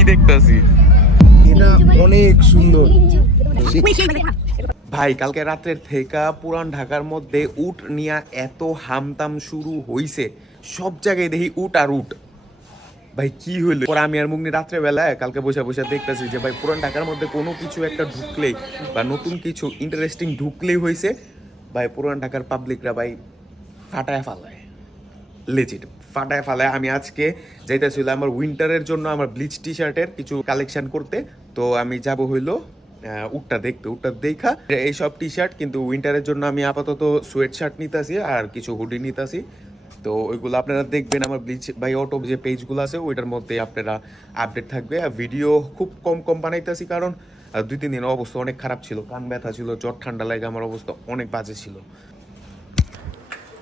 কি দেখতাছি? এটা অনেক সুন্দর। ভাই কালকে রাত্রের থেকে পুরান ঢাকার মধ্যে উট নিয়া এত হামতাম শুরু হইছে। সব জায়গায় দেখি উট আর উট। ভাই কি হইল? পরে আমি আর মুগনি রাত্রে বেলায় কালকে বসে বসে দেখতেছি যে ভাই পুরান ঢাকার মধ্যে কোনো কিছু একটা ঢুকলেই বা নতুন কিছু ইন্টারেস্টিং ঢুকলেই হয়েছে ভাই পুরান ঢাকার পাবলিকরা ভাই ফাটায় ফালায়। লেজিট ফাটায় ফালায় আমি আজকে যাইতেছিলাম আমার উইন্টারের জন্য আমার ব্লিচ টি শার্টের কিছু কালেকশন করতে। তো আমি যাব হইল উটটা দেখতে। উটটা দেখা, এইসব টি শার্ট কিন্তু উইন্টারের জন্য আমি আপাতত সোয়েট শার্ট নিতেছি আর কিছু হুডি নিতেছি। তো ওইগুলো আপনারা দেখবেন আমার ব্লিচ বাই অটো যে পেজগুলো আছে, ওইটার মধ্যে আপনারা আপডেট থাকবে। আর ভিডিও খুব কম কম বানাইতেছি কারণ দুই, তিন দিন অবস্থা অনেক খারাপ ছিল। কান ব্যথা ছিল, জ্বর, ঠান্ডা লাগে আমার অবস্থা অনেক বাজে ছিল।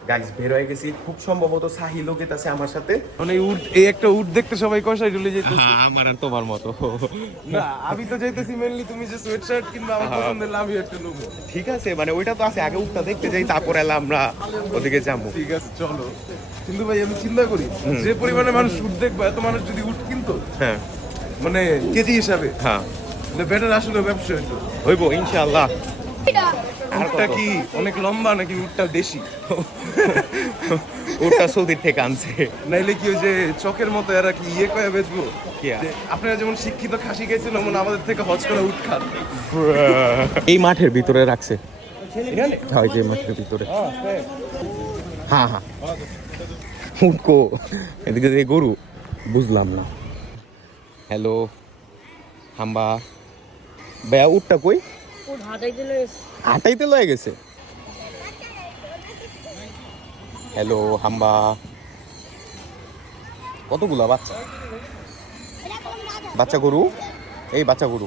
গাইস বের হয়ে গেছি। খুব সম্ভবত সাহি লোকেত আছে আমার সাথে। মানে উট এই একটা উট দেখতে সবাই কষাই ডুলে যেতেছে। আমার আর তোমার মতো। না আমি তো যাইতেছি মেনলি তুমি যে সোয়েট শার্ট কিনবা আমার পছন্দের আমি একটা নেব ঠিক আছে মানে ওইটা তো আছে আগে উঠটা দেখতে যাই তারপরে এলাম আমরা ওদিকে যাব। ঠিক আছে চলো। কিন্তু ভাই আমি চিন্তা করি যে পরিমাণে মানুষ উট দেখবে এত মানুষ যদি উট কিনতো হ্যাঁ। মানে কেজি হিসাবে হ্যাঁ। বেটার আসলে ব্যবসা হইতো হইব ইনশাআল্লাহ। উটটা কি অনেক লম্বা নাকি উটটা দেশি? ওটা সৌদির থেকে আনছে। নাইলে কি ওই যে চকের মতো এরা কি ইয়ে কয়ে বেচবো? কি? আপনারা যেমন শিক্ষিত খাসি গেছিল মনে আমাদের থেকে হজ করে উট খান। এই মাঠের ভিতরে রাখছে। হয় যে মাঠের ভিতরে। হ্যাঁ হ্যাঁ। উটকো। এদিকে যে গরু বুঝলাম না। হ্যালো হাম্বা। ভাইয়া উটটা কই? হাঁটাইতে লয়ে গেছে। হ্যালো হাম্বা। কতগুলা বাচ্চা? বাচ্চা গরু? এই বাচ্চা গরু।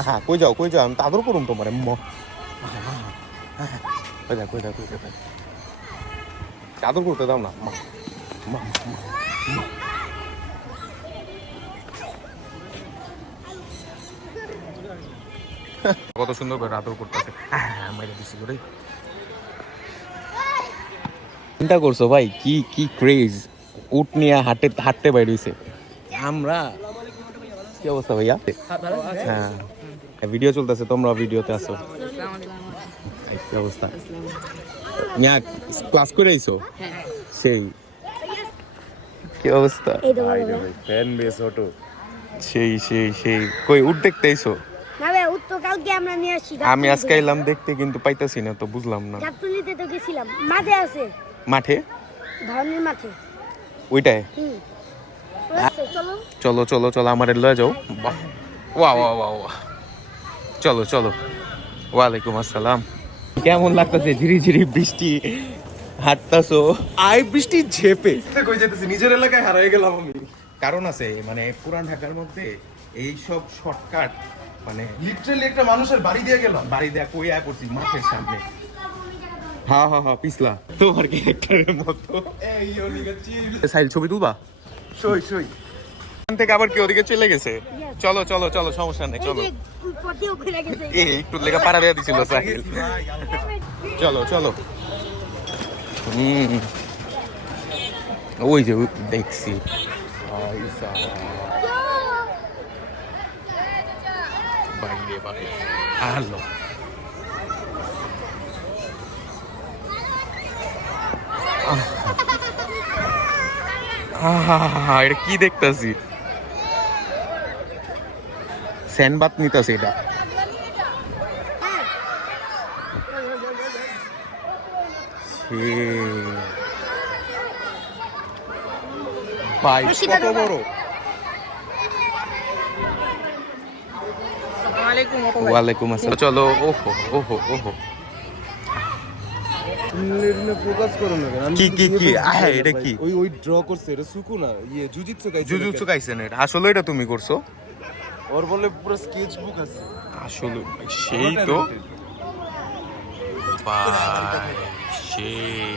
আহা কই যাও কই যাও আমি তো আদর করুম তোমার ম। কই যা কই যা কই যা। আদর করতে দাও না মা মা মা, কত সুন্দর করে আদর করতেছে। চিন্তা করছ ভাই কি কি ক্রেজ উট নিয়ে হাঁটে হাঁটতে বাইরেছে আমরা? কি অবস্থা ভাইয়া? হ্যাঁ। ভিডিও চলতেছে তোমরা ভিডিওতে আসো কি অবস্থা? ইয়া ক্লাস করে আইছো? সেই। কি অবস্থা। ফ্যান বেস অটো সেই সেই সেই। কই উট দেখতে আইছো? না কালকে আমরা নিয়ে আসছি আমি আজকে এলাম দেখতে কিন্তু পাইতাছি না তো বুঝলাম না। গাবতলিতে তো গেছিলাম। মাঠে আছে? মাঠে? ধরনের মাঠে। ওইটায়? চলো। চলো চলো আমার লয়ে যাও। ওয়া ওয়া ওয়া ওয়া। চলো চলো। ওয়ালাইকুম আসসালাম। কেমন লাগতেছে? ঝিরি ঝিরি বৃষ্টি। হাঁটতাছো? আই বৃষ্টি ঝেপে। কই যেতেছি নিজের এলাকায় হারাই গেলাম আমি। কারণ আছে মানে পুরান ঢাকার মধ্যে এই সব শর্টকাট মানে লিটারালি একটা মানুষের বাড়ি দিয়ে গেলাম। বাড়ি দেয়া কই আয় পড়ছি মাঠের সামনে। হ্যাঁ হ্যাঁ হ্যাঁ পিছলা তোমার ক্যারেক্টারের মতো। সাইল ছবি তুলবা? সই সই। এখান থেকে আবার কি ওদিকে চলে গেছে? চলো চলো চলো সমস্যা নেই চলো। একটু লেখা পাড়া দেওয়া দিছিল সাহিল। চলো চলো। হুম। ওই যে ওই দেখছি। বাইরে আলো আহা এটা কি দেখতাছি? স্যানবাত নিতাছে এটা। রশিদা কত বড়? ওয়ালাইকুম আসসালাম। চলো ওহো ওহো ওহো। ফোকাস করো না কি, কি, কি? করছি আহা, না এটা কি? ওই ওই ড্র করছে এটা সুকু না। ইয়ে জুজিৎসু গাইছে জুজুৎসু কাইসেন এটা। আসলে এটা তুমি করছ? ওর বলে পুরো স্কেচ বুক আছে। আসলে সেই তো। সেই।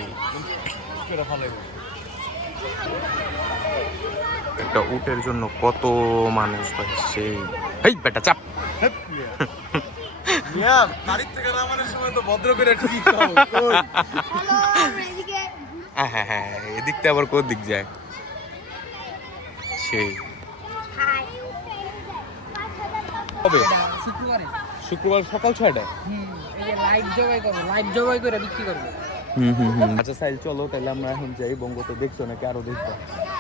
একটা উটের জন্য কত মানুষ ভাই সেই। হেই বেটা চাপ। বাড়ির থেকে নামানোর সময় তো ভদ্র করে ঠিক কও কই? হ্যালো এদিকে হ্যাঁ হ্যাঁ হ্যাঁ এদিকটা আবার কোন দিক যায়? সেই। কবে? শুক্রবার। সকাল ছয়টায়? হুম এই যে লাইভ জবাই করব লাইভ জবাই করে বিক্রি করব। হুম হুম হুম। আচ্ছা সাইল চলো তাহলে আমরা এখন যাই বঙ্গতে। দেখছ নাকি আরও দেখবা?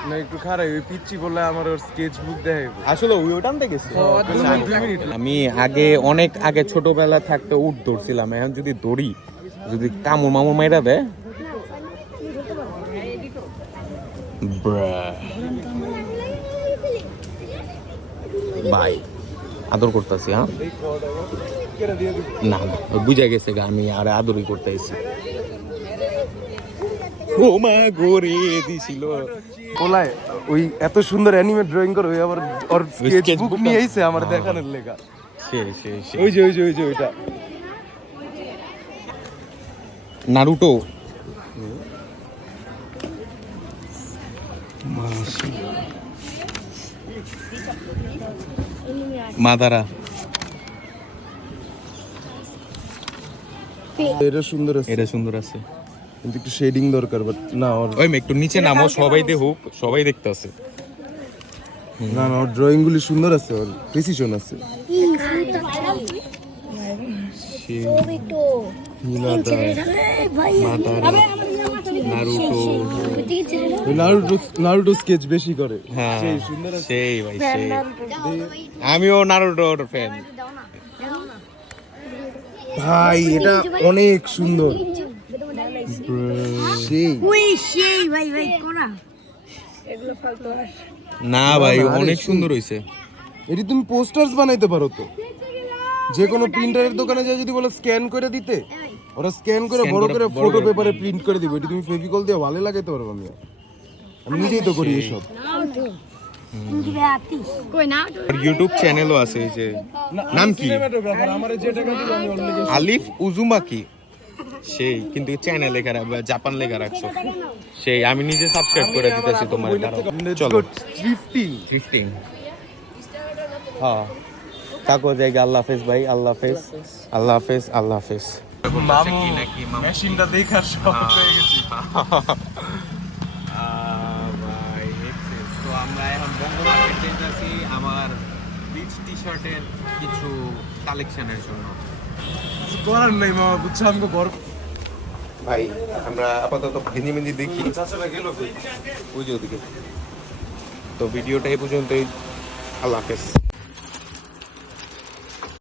না একটু খারাপ ওই পিচ্ছি আমার ওর স্কেচ বুক দেখাইবো। আসলে ওই ওটানতে গেছে দুই আমি আগে অনেক আগে ছোটবেলা থাকতে উঠ ধরছিলাম এখন যদি দড়ি যদি কামড় মামুর মাইরা দেয়। বাই। আদর করতেছি হ্যাঁ? না না বুঝা গেছে গা, আমি আর আদরই করতে দিছিল ওই এত সুন্দর অ্যানিমে ড্রয়িং করে ওই আবার ওর স্কেচ sketch বুক book নিয়ে আইছে আমার। দেখানোর লেখা সে সে সে ওই যে ওই যে ওই যে ওইটা। নারুটো। মাদারা। এটা সুন্দর আছে। এটা সুন্দর আছে। কিন্তু একটু শেডিং দরকার বাট না ওর ওই একটু নিচে নামো সবাই দেখুক সবাই দেখতে আছে না না ওর ড্রয়িং গুলি সুন্দর আছে ওর প্রিসিশন আছে হিনাটা নারুটো ওই নারুটো নারুটো স্কেচ বেশি করে হ্যাঁ সেই সুন্দর ভাই আমিও নারুটোর ফ্যান ভাই এটা অনেক সুন্দর না ভাই অনেক সুন্দর হইছে। এটি তুমি পোস্টার্স বানাইতে পারো তো। যে কোনো প্রিন্টারের দোকানে যায় যদি বলো স্ক্যান করে দিতে ওরা স্ক্যান করে বড় করে ফটো পেপারে প্রিন্ট করে দিবে। এটি তুমি ফেভিকল দিয়ে ভালো লাগাইতে পারব আমি। আমি নিজেই তো করি এসব। ইউটিউব চ্যানেলও আছে এই যে। নাম কি? সিনেমাটোগ্রাফার আমার যে টাকা দিল আমি অন্য আলিফ উজুমাকি। সেই কিন্তু চ্যানেল লেখা রাখবে জাপান লেখা রাখছো? সেই আমি নিজে সাবস্ক্রাইব করে দিতেছি তোমার চলো। হ্যাঁ। কাকো জায়গা আল্লাহ হাফেজ ভাই আল্লাহ হাফেজ। আল্লাহ হাফেজ আল্লাহ হাফেজ। মামু মেশিনটা দেখার শখ হয়ে। গেছে। তো আমরা এখন বঙ্গ মার্কেট যেতেছি আমার বিচ টি শার্টের কিছু কালেকশনের জন্য। করার নাই মামা বুঝছ? আমাকে বড় ভাই আমরা আপাতত হিন্দি মেহেন্দি দেখি। বুঝি ওদিকে। তো ভিডিওটা এই পর্যন্তই। আল্লাহ হাফেজ।